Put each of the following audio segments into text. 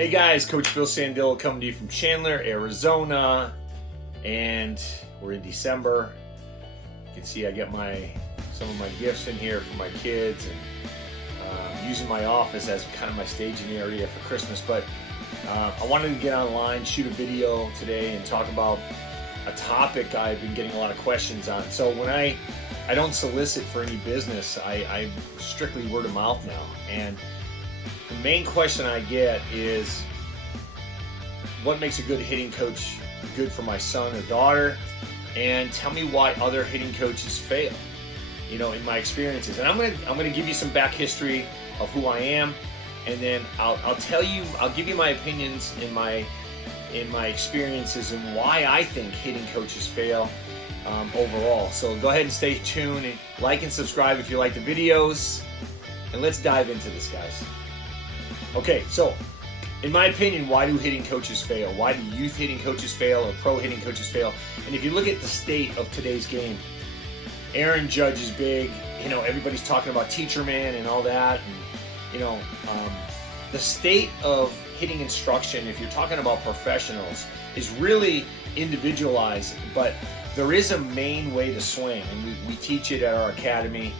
Hey guys, Coach Bill Sandillo coming to you from Chandler, Arizona, and we're in December. You can see I got some of my gifts in here for my kids, and using my office as kind of my staging area for Christmas. But I wanted to get online, shoot a video today, and talk about a topic I've been getting a lot of questions on. So when I don't solicit for any business, I'm strictly word of mouth now, and the main question I get is, what makes a good hitting coach good for my son or daughter? And tell me why other hitting coaches fail, in my experiences. And I'm gonna give you some back history of who I am, and then I'll give you my opinions in my experiences and why I think hitting coaches fail overall. So go ahead and stay tuned and like and subscribe if you like the videos, and let's dive into this, guys. Okay, so in my opinion, why do hitting coaches fail? Why do youth hitting coaches fail or pro hitting coaches fail? And if you look at the state of today's game, Aaron Judge is big. Everybody's talking about teacher man and all that. And, the state of hitting instruction, if you're talking about professionals, is really individualized, but there is a main way to swing, and we teach it at our academy.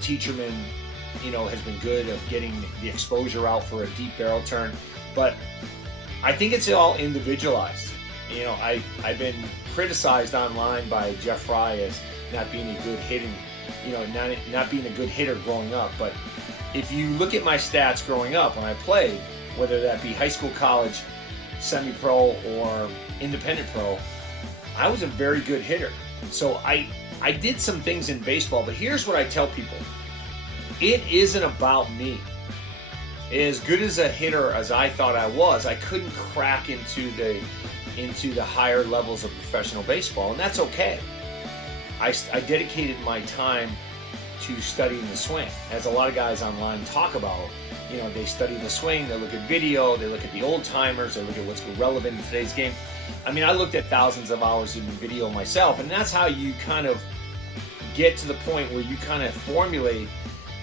Teacherman has been good of getting the exposure out for a deep barrel turn, but I think it's all individualized. I've been criticized online by Jeff Fry as not being a good hitting, not being a good hitter growing up. But if you look at my stats growing up when I played, whether that be high school, college, semi-pro, or independent pro, I was a very good hitter. So I did some things in baseball, but here's what I tell people. It isn't about me. As good as a hitter as I thought I was, I couldn't crack into the higher levels of professional baseball, and that's okay. I dedicated my time to studying the swing. As a lot of guys online talk about, they study the swing, they look at video, they look at the old timers, they look at what's relevant in today's game. I looked at thousands of hours of video myself, and that's how you kind of get to the point where you kind of formulate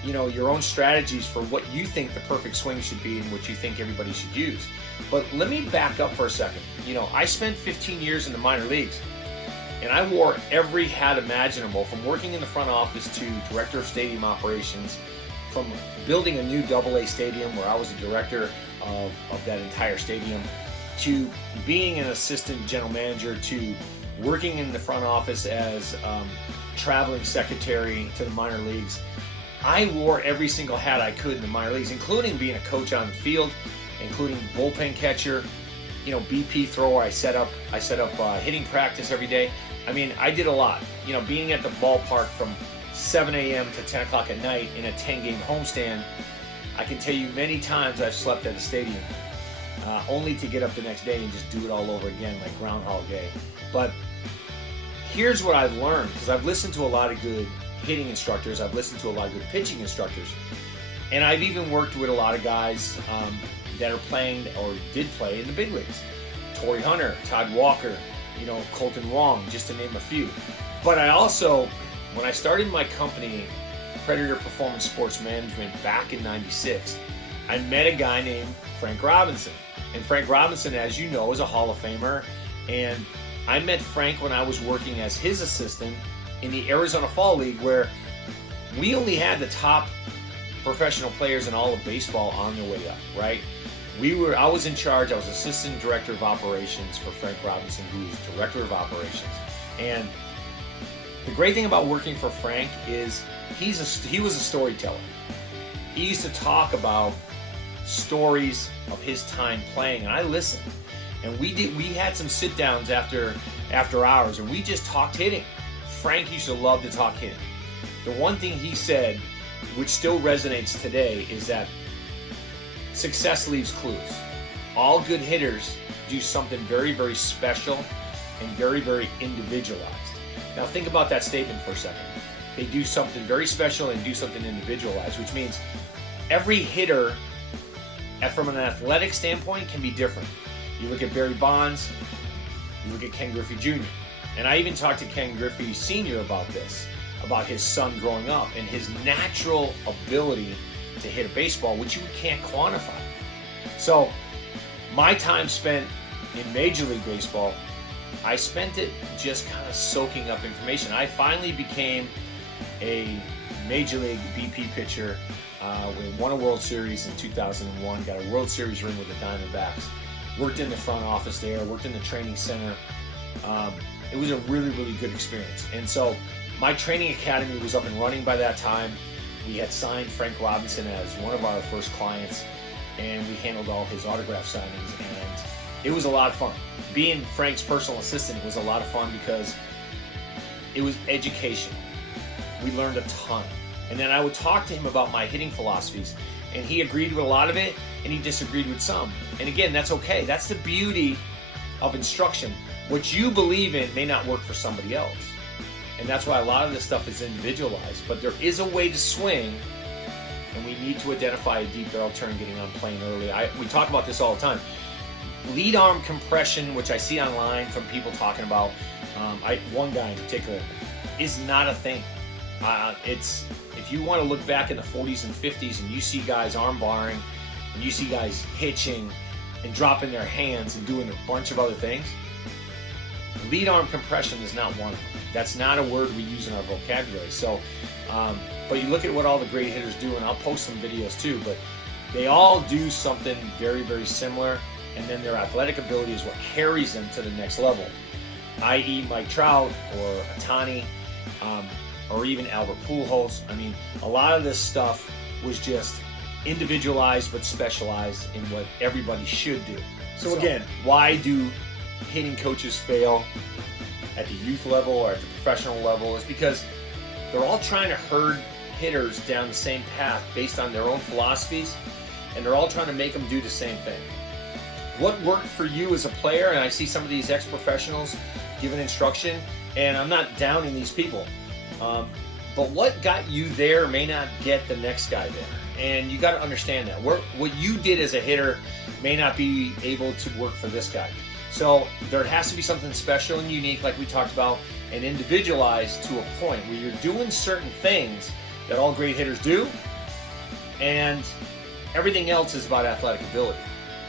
your own strategies for what you think the perfect swing should be and what you think everybody should use. But let me back up for a second. I spent 15 years in the minor leagues, and I wore every hat imaginable, from working in the front office to director of stadium operations, from building a new AA stadium where I was the director of that entire stadium, to being an assistant general manager, to working in the front office as traveling secretary to the minor leagues. I wore every single hat I could in the minor leagues, including being a coach on the field, including bullpen catcher, BP thrower. I set up hitting practice every day. I did a lot. Being at the ballpark from 7 a.m. to 10 o'clock at night in a 10-game homestand, I can tell you many times I've slept at a stadium, only to get up the next day and just do it all over again like Groundhog Day. But here's what I've learned, because I've listened to a lot of good hitting instructors, I've listened to a lot of good pitching instructors, and I've even worked with a lot of guys that are playing or did play in the big leagues. Torrey Hunter, Todd Walker, Colton Wong, just to name a few. But I also, when I started my company, Predator Performance Sports Management, back in '96, I met a guy named Frank Robinson. And Frank Robinson, as you know, is a Hall of Famer. And I met Frank when I was working as his assistant in the Arizona Fall League, where we only had the top professional players in all of baseball on their way up, right? I was in charge, I was assistant director of operations for Frank Robinson, who was director of operations. And the great thing about working for Frank is he was a storyteller. He used to talk about stories of his time playing, and I listened. And we had some sit downs after hours, and we just talked hitting. Frank used to love to talk hitting. The one thing he said, which still resonates today, is that success leaves clues. All good hitters do something very, very special and very, very individualized. Now think about that statement for a second. They do something very special and do something individualized, which means every hitter, from an athletic standpoint, can be different. You look at Barry Bonds, you look at Ken Griffey Jr., and I even talked to Ken Griffey Sr. about this, about his son growing up and his natural ability to hit a baseball, which you can't quantify. So my time spent in Major League Baseball, I spent it just kind of soaking up information. I finally became a Major League BP pitcher. We won a World Series in 2001, got a World Series ring with the Diamondbacks, worked in the front office there, worked in the training center. It was a really, really good experience. And so my training academy was up and running by that time. We had signed Frank Robinson as one of our first clients, and we handled all his autograph signings, and it was a lot of fun. Being Frank's personal assistant was a lot of fun because it was education. We learned a ton. And then I would talk to him about my hitting philosophies, and he agreed with a lot of it, and he disagreed with some. And again, that's okay. That's the beauty of instruction. What you believe in may not work for somebody else. And that's why a lot of this stuff is individualized. But there is a way to swing, and we need to identify a deep barrel turn getting on plane early. We talk about this all the time. Lead arm compression, which I see online from people talking about, one guy in particular, is not a thing. If you want to look back in the 40s and 50s and you see guys arm barring and you see guys hitching and dropping their hands and doing a bunch of other things, lead arm compression is not one of them. That's not a word we use in our vocabulary. So, but you look at what all the great hitters do, and I'll post some videos too, but they all do something very, very similar, and then their athletic ability is what carries them to the next level, i.e. Mike Trout or Ohtani, or even Albert Pujols. I mean, a lot of this stuff was just individualized but specialized in what everybody should do. So again, why do hitting coaches fail at the youth level or at the professional level? Is because they're all trying to herd hitters down the same path based on their own philosophies, and they're all trying to make them do the same thing. What worked for you as a player, and I see some of these ex-professionals giving instruction, and I'm not downing these people, but what got you there may not get the next guy there. And you got to understand that. What you did as a hitter may not be able to work for this guy. So there has to be something special and unique, like we talked about, and individualized to a point where you're doing certain things that all great hitters do, and everything else is about athletic ability.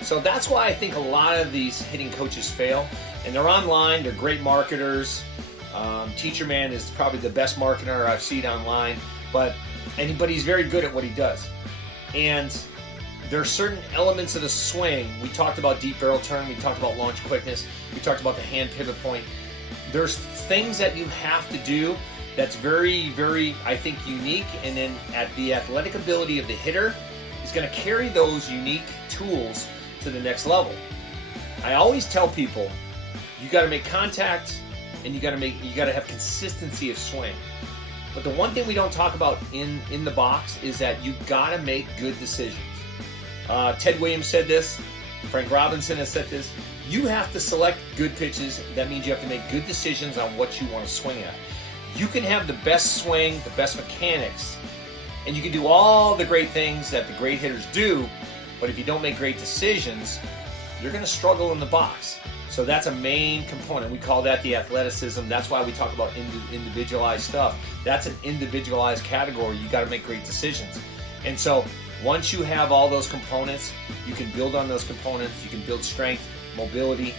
So that's why I think a lot of these hitting coaches fail, and they're online, they're great marketers. Teacher Man is probably the best marketer I've seen online, but he's very good at what he does. And there are certain elements of the swing. We talked about deep barrel turn, we talked about launch quickness, we talked about the hand pivot point. There's things that you have to do that's very, very, I think, unique, and then at the athletic ability of the hitter is going to carry those unique tools to the next level. I always tell people, you got to make contact, and you got to have consistency of swing. But the one thing we don't talk about in the box is that you got to make good decisions. Ted Williams said this. Frank Robinson has said this. You have to select good pitches. That means you have to make good decisions on what you want to swing at. You can have the best swing, the best mechanics, and you can do all the great things that the great hitters do, but if you don't make great decisions, you're going to struggle in the box. So that's a main component. We call that the athleticism. That's why we talk about individualized stuff. That's an individualized category. You got to make great decisions. And so once you have all those components, you can build on those components. You can build strength, mobility,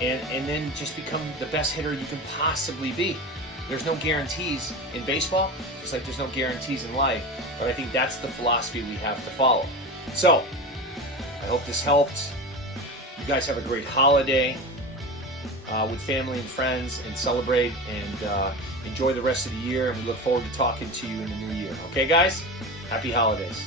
and then just become the best hitter you can possibly be. There's no guarantees in baseball, just like there's no guarantees in life. But I think that's the philosophy we have to follow. So I hope this helped. You guys have a great holiday with family and friends, and celebrate and enjoy the rest of the year. And we look forward to talking to you in the new year. Okay, guys? Happy holidays.